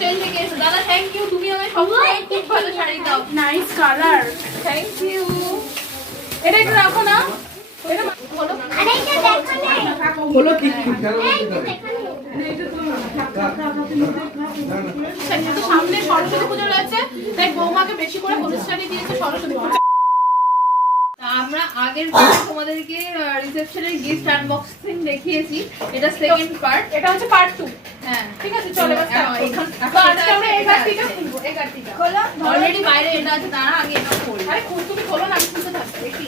Textile থেকে এসো দাদা থ্যাংক ইউ তুমি আমায় সবসময় খুব ভালো শাড়ি দাও। নাইস কালার থ্যাংক ইউ এটা একটু রাখো না। হলো কি সামনে সরস্বতী পুজো রয়েছে। তাই বৌমাকে বেশি করে হলুদ শাড়ি দিয়েছে সরস্বতী পুজো। তা আমরা আগের তোমাদেরকে রিসেপশনের গিফট আনবক্সিং দেখিয়েছি। এটা সেকেন্ড পার্ট এটা হচ্ছে পার্ট টু ঠিক আছে চলো এখন আজকে আমরা এই আছে, কার্ডটিটা এটা আছে। খুলবো এই কার্ডটিটা খোলো অলরেডি বাইরে এটা আছে তারা আগে এটা খোল। আরে খুল তুমি খোলো না আমি খুলতে থাকব দেখি।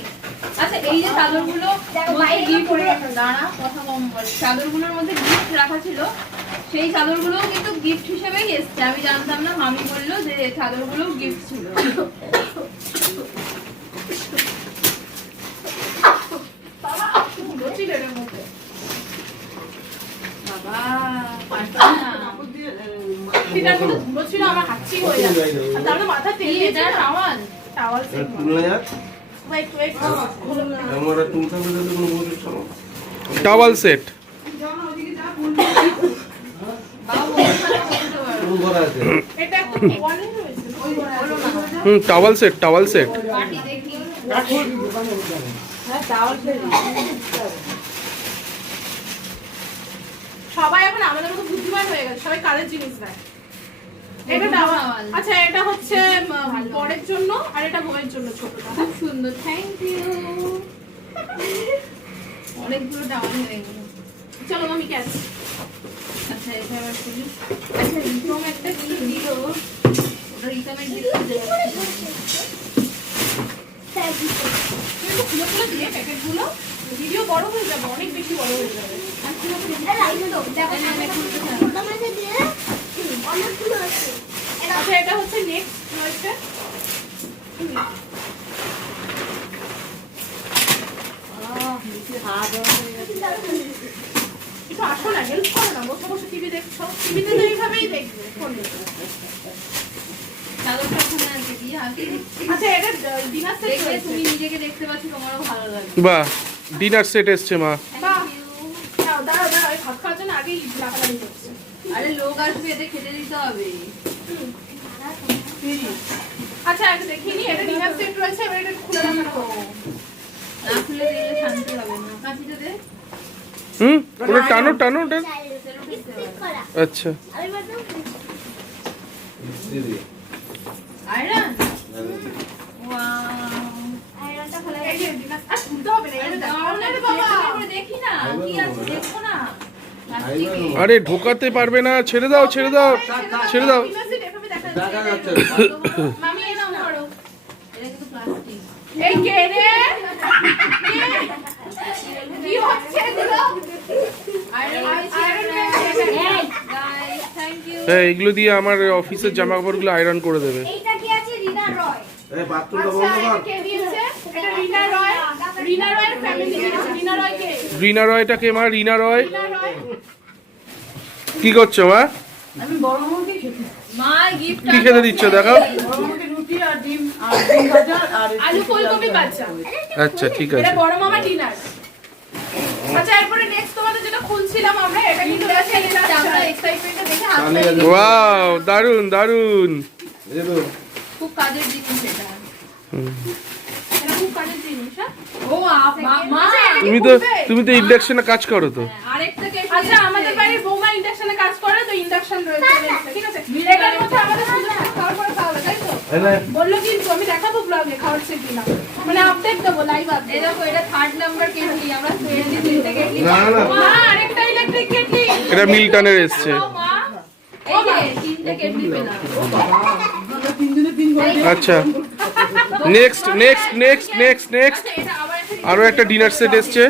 আচ্ছা এই যে চাদরগুলো বাইরে দাঁড়া কথা কম বল। চাদরগুলোর মধ্যে গিফট রাখা ছিল। সেই কিন্তু গিফট হিসেবেই এসছে। আমি জানতাম না মামি বলল যে চাদরগুলো গিফট ছিল ধুলো ছিল এর মধ্যে বাবা পারতাম না। সেটার মধ্যে ধুলো ছিল আমার হাঁচি হয়ে যাচ্ছে আর তাহলে মাথা তেল এটা? টাওয়াল? ওয়েট ওয়েট কোনো চলো সেট হুম টাওয়াল সেট টাওয়াল সেট সবাই এখন আমাদের মতো বুদ্ধিমান হয়ে গেছে। সবাই কালের জিনিস নেয়। এটা টাওয়াল। আচ্ছা এটা হচ্ছে বরের জন্য আর এটা বউয়ের জন্য ছোটটা খুব সুন্দর থ্যাংক ইউ অনেকগুলো টাওয়াল হয়ে গেল। চলো আমি কে আচ্ছা এটা আবার খুলি আচ্ছা রিতম একটা কি দিল। ওটা রিতমের দিল খুলে খুলে দিয়ে প্যাকেটগুলো। ভিডিও বড় হয়ে যাবে অনেক বেশি বড় হয়ে যাবে। দেখো ছোট মাঝে দিয়ে অনেকগুলো আছে। আচ্ছা এটা হচ্ছে নেক্সট রয়েছে একটু আসো না হেল্প করো না বসে বসে টিভি দেখছ। টিভিতে তো এইভাবেই দেখবে ফোনে চাদরটা ওখানে আছে কি আগে আচ্ছা এটা ডিনার সেট দেখলে তুমি নিজেকে দেখতে পাচ্ছ তোমারও ভালো লাগবে বাহ ডিনার সেট এসছে মা। দাঁড়াও দাঁড়াও ভাত খাওয়ার জন্য আগেই লাগালাগি করছে। আরে লোক আসবে এতে খেতে দিতে হবে। আচ্ছা আগে দেখিয়ে নি এটা ডিনার সেট রয়েছে এবার এটা খুলে দেখানো না খুলে দিলে শান্তি হবে না। কাঁচিটা দে। হুম? ওটা টানো টানো ওটা। আচ্ছা। আমি বলতাম দিদি আয়রন? ওয়াও আয়রনটা খোলা এই যে ডিনার আর খুলতে হবে না এটা দাও না বাবা। বাবা দেখি না। কি আছে দেখো। আরে ঢোকাতে পারবে না ছেড়ে দাও ছেড়ে দাও ছেড়ে দাও। হ্যাঁ এগুলো দিয়ে আমার অফিসের জামা কাপড়গুলো আয়রন করে দেবে। এইটা কি রিনা রয়। এই বাথরুমটা আচ্ছা বন্ধ এটা কর কে দিয়েছে? এটা রিনা রয়। রিনা রয়ের ফ্যামিলি দিয়েছে। রিনা রয় কে রিনা রয়টা কে মা রিনা রয়। কি করছ মা? কি খেতে দিচ্ছ বাচ্চা। আচ্ছা ঠিক আছে। আচ্ছা দেখে দারুণ দারুণ এই খুব কাজের জিনিস এটা। এটা খুব কাজের হ্যাঁ মা তুমি তো তুমি তো ইন্ডাকশনে কাজ করো তো। আচ্ছা আমাদের বাড়ির বৌমা ইন্ডাকশনে কাজ করে তো ইন্ডাকশন রয়েছে রয়েছে, ঠিক আছে? এটার মধ্যে আমাদের খাওয়ার পরে খাওয়াবে তাই তো? বলল কিন্তু আমি দেখাবো ব্লগে খাওয়াচ্ছে কিনা মানে আপডেট দেবো লাইভ এই দেখো এটা থার্ড নাম্বার কেটলি আমরা টুয়েন্টি তিনটে কেটলি না না আরেকটা ইলেকট্রিক কেটলি এটা মিল্টনের এসছে। এই যে তিনটে কেটলি পেলাম। আচ্ছা। Next next next next next একটা আরও একটা ডিনার সেট এসছে।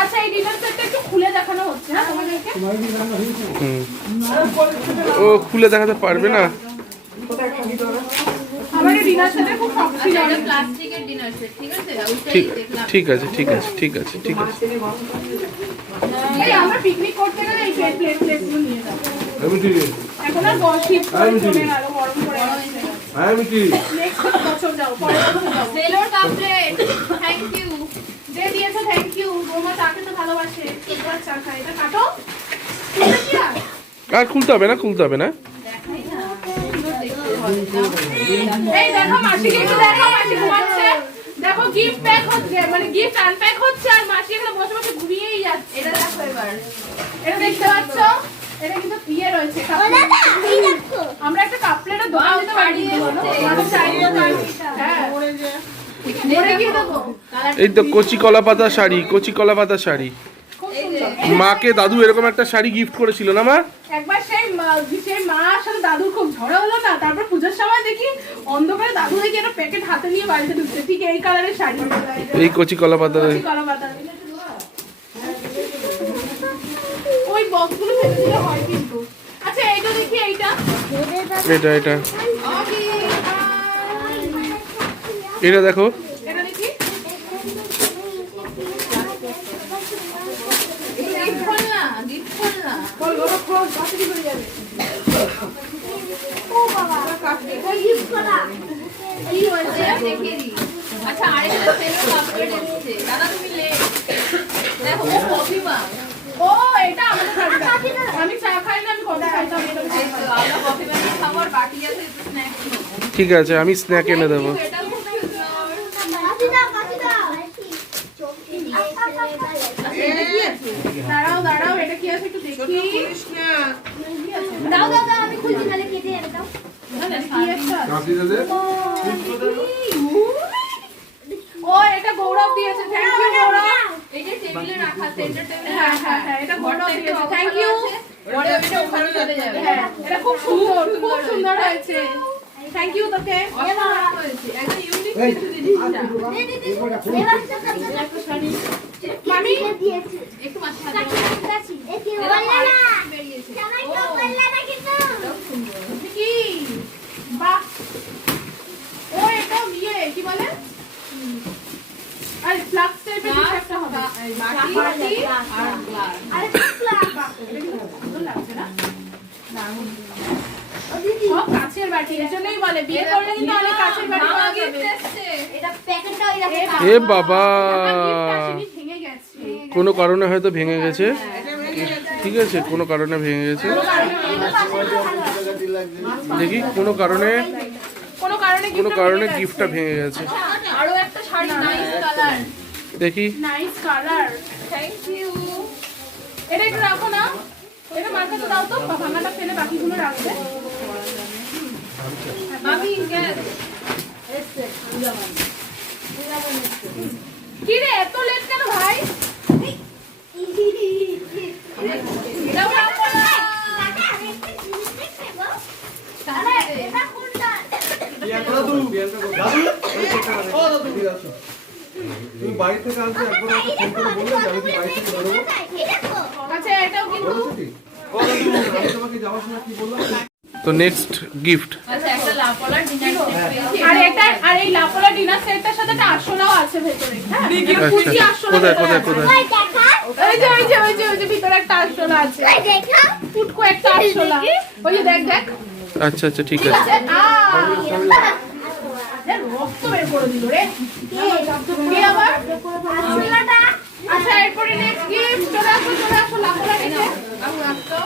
আচ্ছা এই ডিনার সেটটা একটু খুলে দেখানো হচ্ছে হ্যাঁ তোমাদেরকে? হুম। ও খুলে দেখাতে পারবে না। আমার এই ডিনার সেটে খুব শখ ছিল। এটা প্লাস্টিকের ডিনার সেট ঠিক আছে? ঠিক আছে ঠিক আছে ঠিক আছে ঠিক আছে। এই আমরা পিকনিক করতে গেলে এই প্লেট প্লেট প্লেটগুলো নিয়ে যাব। আমি ঠিক এখন আর গরম শীত আমি ঠিক। বছর যাও পরের বছর কাপলেট থ্যাংক ইউ যে দিয়েছে থ্যাংক ইউ বৌমা তাকে তো ভালোবাসে। এবার চা খায়। এটা কাটো। আর? খুলতে হবে না খুলতে হবে না। এই দেখো মাসিকে একটু দেখো মাসি ঘুমাচ্ছে। দেখো গিফট প্যাক হচ্ছে মানে গিফট আনপ্যাক হচ্ছে আর মাসি এখানে বসে বসে ঘুমিয়েই যাচ্ছে। এটা দেখো এবার। এটা দেখতে পাচ্ছ? এটা কিন্তু রয়েছে আমরা একটা দোকান দিতে পারি হ্যাঁ। এই তো কচি কলা পাতা শাড়ি। কচি কলা পাতা শাড়ি মাকে দাদু এরকম একটা শাড়ি গিফট করেছিল না মা? একবার সেই মা- সেই মার সাথে দাদুর খুব ঝড়া হলো না? তারপর পুজোর সময় দেখি অন্ধকারে দাদু দেখি একটা প্যাকেট হাতে নিয়ে বাড়িতে ঢুকছে। ঠিক এই কালারের শাড়ি। এই কচি কলা পাতা কচি কলা পাতা ওই বক্সগুলো ফেলে দিলে হয় কিন্তু। আচ্ছা এইটা দেখি এইটা। এটা এটা। এটা দেখো। এটা আচ্ছা আরেকটা পেনের কাপড় এসেছে। দাদা তুমি লে। দেখো ঠিক আছে আমি স্ন্যাক এনে দেবো। এটা খুব সুন্দর কাশি দাও কাশি দাও এটা কি আছে দাঁড়াও দাঁড়াও এটা কি আছে একটু দেখি। দাও দাও দাও আমি খুলছি নালে কেটে দাও। কি একটা ও এটা গৌরব দিয়েছে। Thank you Gaurav. এই যে টেবিলে রাখা সেন্টার টেবিলে হ্যাঁ হ্যাঁ হ্যাঁ এটা গৌরব দিয়েছে থ্যাংক ইউ বড় এটা ওখানে চলে যাবে হ্যাঁ এটা খুব সুন্দর খুব সুন্দর হয়েছে। থ্যাংক ইউ তোকে। একদম ইউনিক কিছু জিনিসটা মামি একটু মাছ সাথে কাশি কাশি এ কি এরা বললা না? বেরিয়েছে। জামাই তো বললা না কিন্তু। কি? বাহ। ও এটা ইয়ে কি বলে? আরে ফ্লাক্স টাইপের কিছু একটা হবে বাটি বাটি আর গ্লাস আরে টুকলা বাহ, এটা কিন্তু খুব সুন্দর লাগছে না? ও দিদি সব কাছের বাটি। এর বলে বিয়ে করলে কিন্তু অনেক কাছের বাটি পাওয়া গিফট এটা প্যাকেটটা ওই এ রাখা এ বাবা। আমার gift আসেনি, ভেঙে গেছে। কোনো কারণে হয়তো ভেঙে গেছে? ঠিক আছে কোনো কারণে ভেঙে গেছে? দেখি কোনো কারণে? কোনো কারণে কোনো কারণে গিফটটা ভেঙে গেছে? আরও একটা শাড়ি নাইস কালার দেখি। নাইস কালার থ্যাংক ইউ এটা একটু রাখো না। এটা মার কাছে দাও তো। ভাঙাটা ফেলে বাকিগুলো রাখবে। মামি গ্যাস কি রে এত লেট কেন ভাই? রাখো না। এটা কোনটা? তুমি বাড়ি থেকে আসবে একবার আমাকে ফোন করে বললে যে আমি বাড়ি থেকে বেরোবো। আচ্ছা এটাও কিন্তু বলেছ কি? ও, দাদু, আমি তোমাকে যাওয়ার সময় কি বললাম? তো নেক্সট গিফট আচ্ছা একটা ডিনার সেট আর এটা আর এই লাপোলা ডিনার সেটটার সাথে একটা আরশোলাও আছে ভেতরে হ্যাঁ? কুচি আচ্ছা কোথায় কোথায় কোথায়? ওই যে ওই যে ওই যে ওই যে ভিতরে একটা আরশোলা আছে। ওই দেখা। ফুটকো একটা আরশোলা ওই যে দেখ দেখ। আচ্ছা আচ্ছা ঠিক আছে। রক্ত বের করে দিল রে। আচ্ছা এরপরে নেক্সট গিফট চলে আসো চলে আসো লাপোলা নিচে আমি রাখতো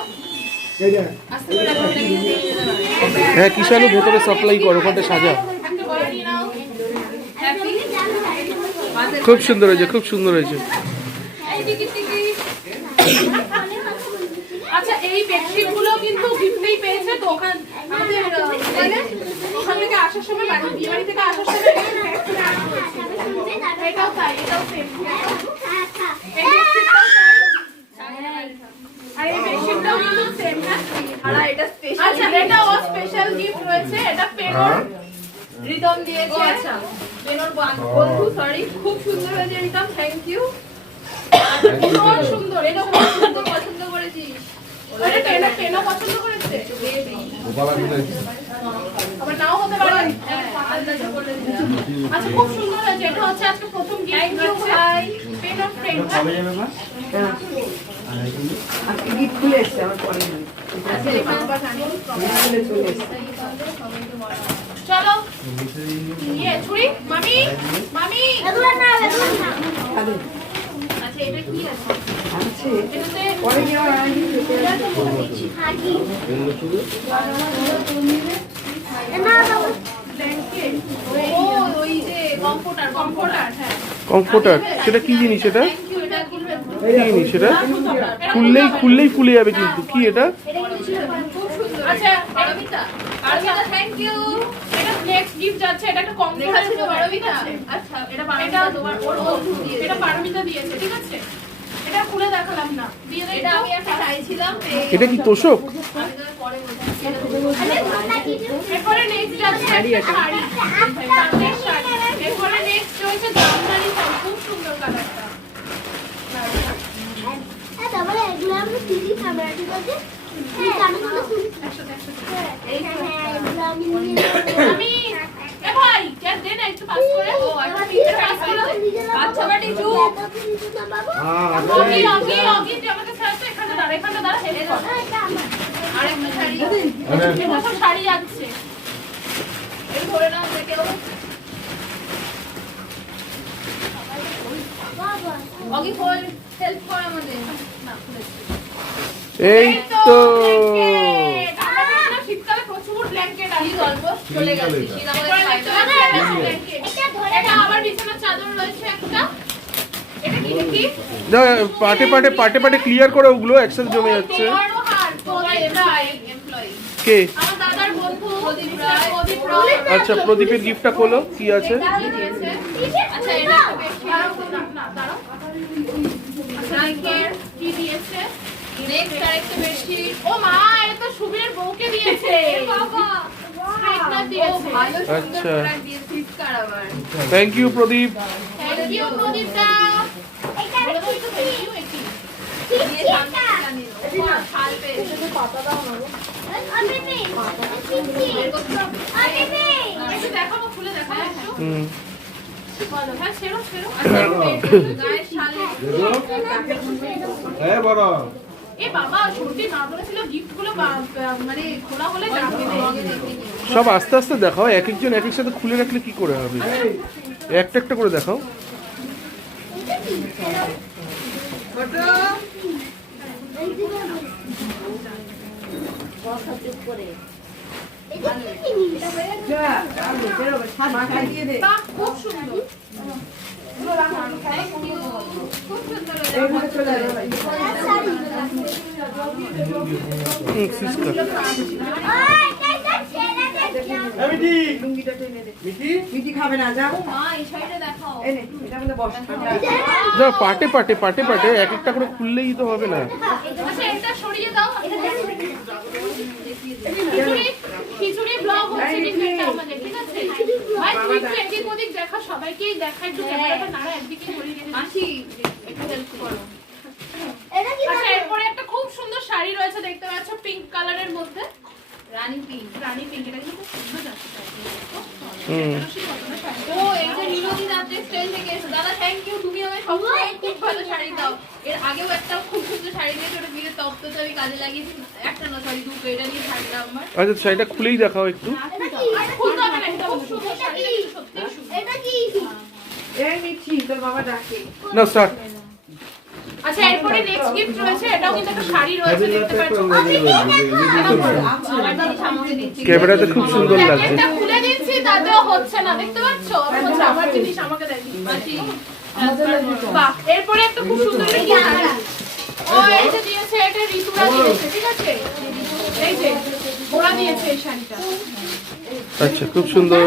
আস্তে করে রাখো এটা কিন্তু দিয়ে দিতে হবে। হ্যাঁ কিষানু ভেতরে সাপ্লাই করো ওখানটা সাজা। খুব সুন্দর হয়েছে খুব সুন্দর হয়েছে। আচ্ছা এই বেডশিটগুলো কিন্তু গিফটেই পেয়েছে তো ওখান আমাদের মানে ওখান থেকে আসার সময় বাড়ি বিয়ে বাড়ি থেকে আসার সময়। এটাও তাই এটাও সেম এই বেডশিটটাও তাই আর এই বেডশিটটাও কিন্তু সেম না আর এটা স্পেশাল আচ্ছা এটাও স্পেশাল গিফট রয়েছে এটা পেনোর রিদম দিয়েছে। আচ্ছা। বন্ধু সরি খুব সুন্দর হয়েছে রিদম থ্যাংক ইউ ভীষণ সুন্দর এটা খুব সুন্দর পছন্দ করেছিস। পারে। হ্যাঁ, দিলাম। আচ্ছা আচ্ছা, চলো। ইয়ে ছুরি? মামি? মামি? না না আচ্ছা কি আছে এটাতে হাগি না বাবা ব্ল্যাঙ্কেট ও ওই যে কমফোর্টার কমফোর্টার কমফোর্টার সেটা কি জিনিস এটা? ইউ কি জিনিস এটা? খুললেই খুললেই ফুলে যাবে কিন্তু। কি এটা? আচ্ছা থ্যাংক ইউ এটা যাচ্ছে এটা একটা লেখা কমফোর্টার ছিল পারমিতা আচ্ছা এটা পারমিতা তোমার ওর বন্ধু এটা পারমিতা দিয়েছে ঠিক আছে? এটা খুলে দেখালাম না। দিয়ে এটা এটা আমি একটা চাইছিলাম এটা কি তোষক? আমি এরপরে নেক্সট শাড়ি এরপরে নেক্সট রয়েছে জামদানি শাড়ি। খুব সুন্দর কালারটা তারপরে এগুলো আমরা ভাই কে দে একটু পাস করে। ও একটা দিয়ে পাস করো। বাটি চুপ। এত কিছু না বাবা। অগি অগি অগি তুই আমাকে ছাড়তে এখানে দাঁড়া এখানে দাঁড়া হেল্প কর। এটা আমার। আরেকটা শাড়ি। যাচ্ছে এই ধরে নাও যে কেউ অগি খোল হেল্প কর আমাদের। না এই তো blanket! আমরা বলছিলাম শীতকালে প্রচুর ব্ল্যাঙ্কেট কি আছে গল্প চলে গেছে। শীত আমাদের এরপরে খাইতে দেখতে হবে। পাচ্ছি একটা blanket। এটা ধরে আবার বিছানার চাদর রয়েছে একটা। এটা কি দেখি যা পাটে পাটে পাটে পাটে ক্লিয়ার করে ওগুলো জমে যাচ্ছে। কে? আচ্ছা প্রদীপের গিফটটা খোলো কি আছে? কি দিয়েছে আচ্ছা না, না, ও মা দিয়েছে। বাবা। আচ্ছা। Thank you Pradip thank you হুম। হ্যাঁ বড়। এ বাবা সত্যি না বলেছিল গিফট মানে খোলা হলে সব আস্তে আস্তে দেখাও এক একজন এক এক সাথে খুলে রাখলে কি করে হবে? একটা একটা করে দেখাও। এটা কি জিনিস বাহ খুব সুন্দর। পাটে পাটে পাটে পাটে এক একটা করে খুললেই তো হবে না। খিচুড়ি ব্লগ হচ্ছে ঠিক আছে? ভাই একটু ওদিক দেখা একটু ক্যামেরাটা নাড়া একদিকে ঘুরিয়ে রেখে মাসি একটু হেল্প করো। আচ্ছা এরপরে একটা খুব সুন্দর শাড়ি রয়েছে দেখতে পাচ্ছ পিঙ্ক কালারের মধ্যে। রানী পিঙ্ক রানী পিঙ্ক এটা কিন্তু খুব সুন্দর যাচ্ছে। হুম বেনারসি কটনের শাড়িটা। ও এই যে নীলজি রাত্রে স্টাইল থেকে এসো দাদা থ্যাংক ইউ তুমি আমায় সবসময় খুব ভালো শাড়ি দাও। এর আগেও একটা খুব সুন্দর শাড়ি দিয়েছ ওটা বিয়ের তপ্ততে আমি কাজে লাগিয়েছি একটা না সরি দুটো এটা নিয়ে শাড়িটা আমার। আচ্ছা শাড়িটা খুলেই দেখাও একটু। খুলতে হবে না, এটা খুব সুন্দর শাড়িটা কিন্তু এটা কি? এই মিঠি তোর বাবা ডাকে। না স্টার্ট। আচ্ছা এরপরে নেক্সট গিফট রয়েছে এটাও কিন্তু একটা শাড়ি রয়েছে দেখতে পাচ্ছ? আমার জিনিস আমাকে দিচ্ছি। ক্যামেরাতে খুব সুন্দর লাগছে। তাতেও হচ্ছে না। দেখতে পাচ্ছ? আমার জিনিস আমাকে দেখি এরপরে একটা খুব সুন্দর ও এটা দিয়েছে এটা ঋতুরা দিয়েছে ঠিক আছে? এই যে ওরা দিয়েছে এই শাড়িটা। আচ্ছা খুব সুন্দর।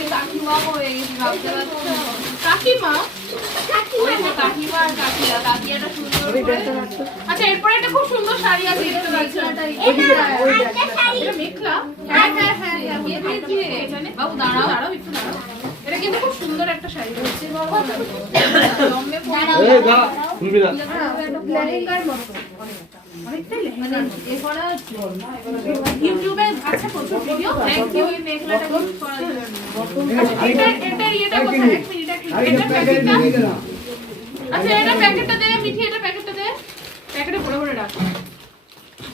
কাকিমা হয়ে কাকিমা কাকিমা কাকিয়া কাকিয়াটা আচ্ছা একটা খুব সুন্দর শাড়ি এটা হ্যাঁ হ্যাঁ হ্যাঁ হ্যাঁ কিন্তু খুব সুন্দর একটা শাড়ি জম্মে মানে এ করা হচ্ছে ইউটিউবে আছে প্রচুর ভিডিও থ্যাংক ইউ এই মেঘলাটা গিফট করার জন্য। এটা এটা এটা কোথায়? এক মিনিট এক মিনিট এটা প্যাকেটটা আচ্ছা এটা প্যাকেটটা দে মিঠি এটা প্যাকেটটা দে। প্যাকেটে ভরে ভরে রাখ।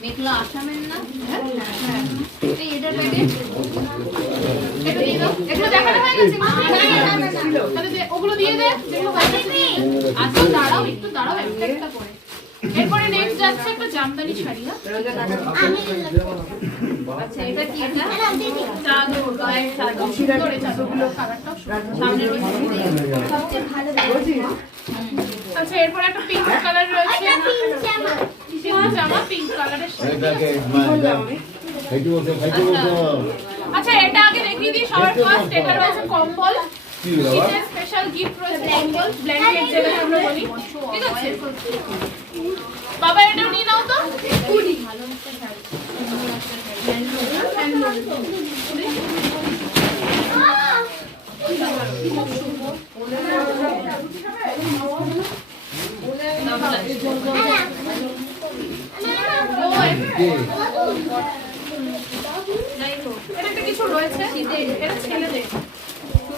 মেঘলা আসামের না? হ্যাঁ এই এটার প্যাকেট এটা দিয়ে দাও। এগুলো দেখানো হয়ে গেছে। তাহলে ওগুলো দিয়ে দে। যেগুলো হয়ে গেছে আচ্ছা দাঁড়াও একটু দাঁড়াও একটা একটা করে। এরপরে নেক্সট যাচ্ছে একটা জামদানি শাড়ি হ্যাঁ? আচ্ছা এটা কি এটা? চাদর গায়ের চাদর সুন্দর এই চাদরগুলোর সামনের সবচেয়ে ভালো আচ্ছা এরপরে একটা পিঙ্ক কালার রয়েছে। এটা পিঙ্ক জামা। পিঙ্ক জামা পিঙ্ক কালারের শাড়ি। আচ্ছা এটা আগে দেখিয়ে দিই সবার ফার্স্ট এটা রয়েছে কম্বল। শীতের স্পেশাল গিফট রয়েছে কম্বল ব্ল্যাঙ্কেট যেটা আমরা বলি। ঠিক আছে? বাবা এটাও নিয়ে নাও তো। কুড়ি ও যাই হোক এটা একটা কিছু রয়েছে? এটা ছেলেদের।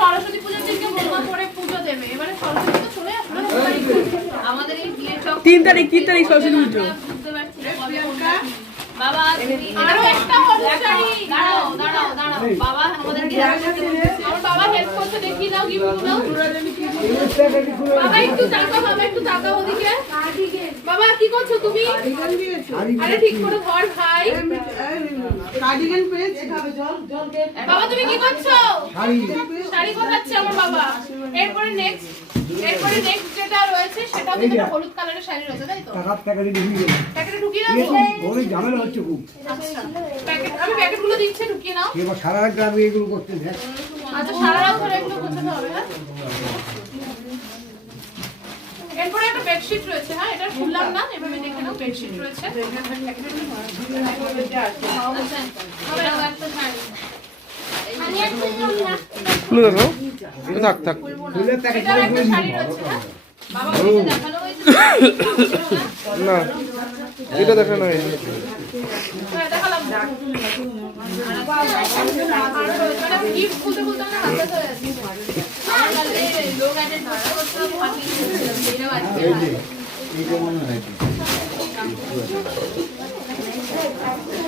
সরস্বতী পুজোর দিনকে বৌমা করে পুজো দেবে এবারে সরস্বতী তো চলে আসলো আমাদের এই বিয়ের তিন তারিখ কি তারিখ সরস্বতী পুজো বুঝতে পারছি। বাবা আরও একটা দাঁড়াও দাঁড়াও দাঁড়াও। বাবা আমাদেরকে আমার বাবা হেল্প করতে দেখিয়ে দাও গিফটগুলো বাবা একটু তাকাও বাবা একটু তাকাও ওদিকে। বাবা কি করছ তুমি? আরে ঠিক করে ধর ভাই। কার্ডিগান পেয়েছি। বাবা তুমি কি করছ? শাড়ি। কোথাচ্ছে আমার বাবা? এরপরে নেক্সট এরপরে নেক্সট যেটা রয়েছে কিন্তু একটা হলুদ কালারের শাড়ি রয়েছে তাই তো? প্যাকেটে ঢুকিয়ে দাও। ঝামেলা হচ্ছে খুব। আচ্ছা। প্যাকেট আমি প্যাকেটগুলো দিচ্ছি ঢুকিয়ে নাও। এবার সারা রাত আমি এগুলো করতে দেখ। আচ্ছা সারা রাত ধরে এগুলো গোছাতে হবে হ্যাঁ? এরপরে একটা বেডশিট রয়েছে হ্যাঁ? এটা খুললাম না এভাবে দেখে নাও বেডশিট রয়েছে। আচ্ছা একটা শাড়ি আমি আর তুললাম না খুলে দেখো। থাক থাক। না এটা দেখানো হয়নি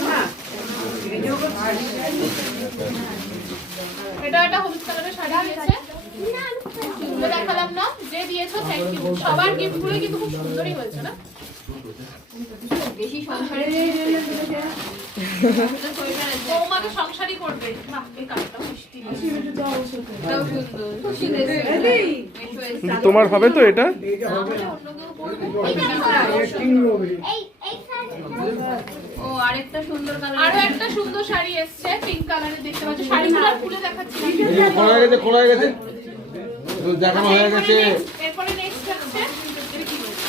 হ্যাঁ এটা একটা হলুদ কালারের শাড়ি দিয়েছে। দেখালাম না যে দিয়েছ থ্যাংক ইউ সবার গিফটগুলো কিন্তু খুব সুন্দরই হয়েছে না? বেশি সংসারে বৌমাকে সংসারই করবে। তোমার হবে তো এটা? অন্য কেউ পরবে এই এই শাড়ি ও আরেকটা সুন্দর কালার আরও একটা সুন্দর শাড়ি এসছে পিঙ্ক কালারের দেখতে পাচ্ছ। শাড়িগুলো খুলে দেখাচ্ছি। খোলা গেছে খোলা গেছে। দেখানো হয়ে গেছে। এরপরে নেক্সট হচ্ছে এটা কি বলছে?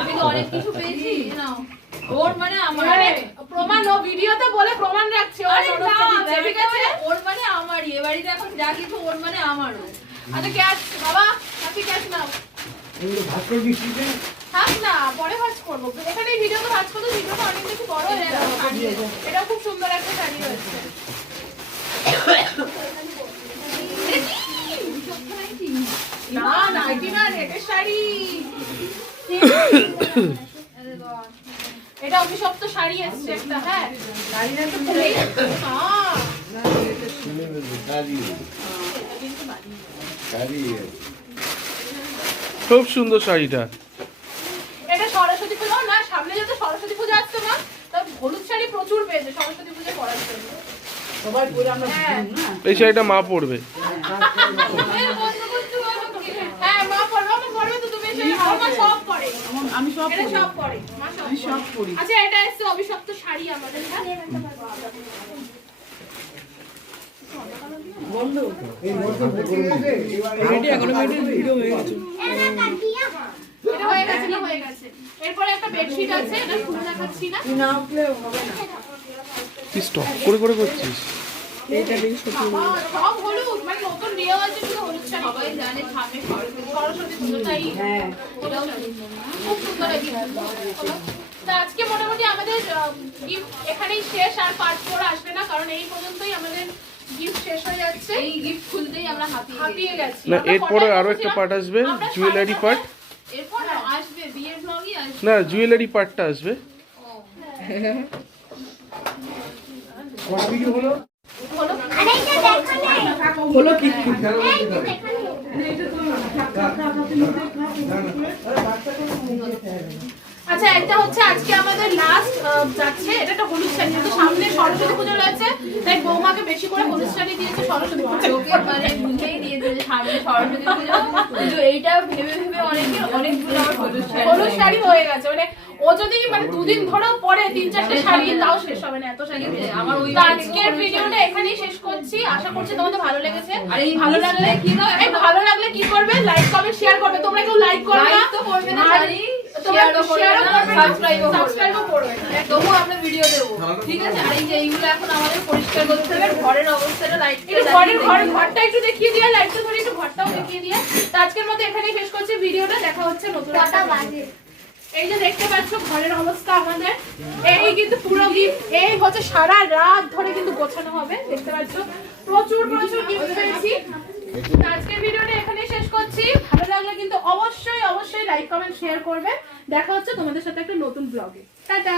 আমি তো অনেক কিছু পেয়েছি নাও ওর মানে আমার প্রমাণ ও ভিডিওতে বলে প্রমাণ রাখছে আরে না ঠিক আছে? ওর মানে আমারই এ বাড়িতে এখন যা কিছু ওর মানে আমারও। আচ্ছা ক্যাশ বাবা আপনি ক্যাশ নাও। এগুলো ভাত করে দিচ্ছি থাক না পরে ভাজ করব। এখানে এই ভিডিওতে ভাজ করলে ভিডিওটা অনেক বেশি বড় হয়ে যাবে এটা খুব সুন্দর একটা শাড়ি হয়েছে না নাইটি না রেটের শাড়ি এটা অভিশপ্ত শাড়ি এসছে একটা হ্যাঁ। হ্যাঁ। খুব সুন্দর শাড়িটা। এটা সরস্বতী পুজো না সামনে যত সরস্বতী পুজো আসছে না তা হলুদ শাড়ি প্রচুর পেয়েছে সরস্বতী পুজো পরার জন্য। সবাই পরে আমরা হ্যাঁ। এই শাড়িটা মা পরবে। হ্যাঁ মা পরবে পরবে তো তুমি সব আমি সব। সব পরে। আমি সব পরি। আচ্ছা এটা এসছে অভিশপ্ত শাড়ি আমাদের হ্যাঁ? বন্ধ এই মরসুম পড়ে গেছে এবার রেডি এগারো মিনিটের ভিডিও হয়ে গেছে। এটা হয়ে গেছে না হয়ে গেছে? এরপরে একটা বেডশিট আছে এটা খুলে দেখাচ্ছি না? না উঠলে হবে না। তুই স্টপ করে করে করছিস? সত্যি বাবা, সব হলুদ মানে নতুন বিয়ে হয়েছে শুধু হলুদ শাড়ি সবাই জানে সামনে সরস্বতী পুজোটাই হ্যাঁ। এটাও খুব সুন্দর। তা আজকে মোটামুটি আমাদের গিফট এখানেই শেষ আর পার্ট ফোর আসবে না কারণ এই পর্যন্তই আমাদের গিফট শেষ হয়ে যাচ্ছে। এই গিফট খুলতেই আমরা হাঁপিয়ে গেছি। না এরপরে আরও একটা পার্ট আসবে জুয়েলারি পার্ট এরপর আসবে। বিয়ের ব্লগই আসবে। না জুয়েলারি পার্টটা আসবে। কটা ভিডিও হলো? হলো কি আচ্ছা এটা হচ্ছে আজকে আমাদের লাস্ট যাচ্ছে। এটা একটা হলুদ শাড়ি। যেহেতু সামনে সরস্বতী পুজো রয়েছে তাই বৌমাকে বেশি করে হলুদ শাড়ি দিয়েছে সরস্বতী পুজো। মানে বুঝেই দিয়েছে যে সামনে সরস্বতী পুজো। এইটা ভেবে ভেবে অনেকে অনেকগুলো আমার হলুদ শাড়ি হলুদ শাড়ি হয়ে গেছে। মানে ও যদি মানে দুদিন ধরেও পরে তিন চারটে শাড়ি তাও শেষ হবে না এত শাড়ি আমার ওই আজকের ভিডিওটা এখানেই শেষ করছি। আশা করছি তোমাদের ভালো লেগেছে। আর এই ভালো লাগলে কি দাও এই ভালো লাগলে কি করবে? লাইক কমেন্ট শেয়ার করবে। তোমরা কেউ লাইক করবে না। তো করবে না তোমরা শেয়ারও করবে শেয়ারও না করবে না সাবস্ক্রাইবও করবে সাবস্ক্রাইবও করবে না। তবু আমরা ভিডিও দেবো। ঠিক আছে? আর এই যে এইগুলো এখন আমাদের পরিষ্কার করতে হবে ঘরের অবস্থাটা লাইট ঘরের ঘরের ঘরটা একটু দেখিয়ে দিয়ে লাইটটা ধরে একটু ঘরটাও দেখিয়ে দিয়ে। তো আজকের মতো এখানেই শেষ করছি ভিডিওটা দেখা হচ্ছে নতুন এই যে দেখতে পাচ্ছ ঘরের অবস্থা আমাদের। এই কিন্তু পুরো গিফট এই হচ্ছে সারা রাত ধরে কিন্তু গোছানো হবে দেখতে পাচ্ছ। প্রচুর প্রচুর গিফট পেয়েছি আজকের ভিডিওটা এখানেই শেষ করছি। ভালো লাগলে কিন্তু অবশ্যই অবশ্যই লাইক কমেন্ট শেয়ার করবে। দেখা হচ্ছে তোমাদের সাথে একটা নতুন ব্লগে টাটা!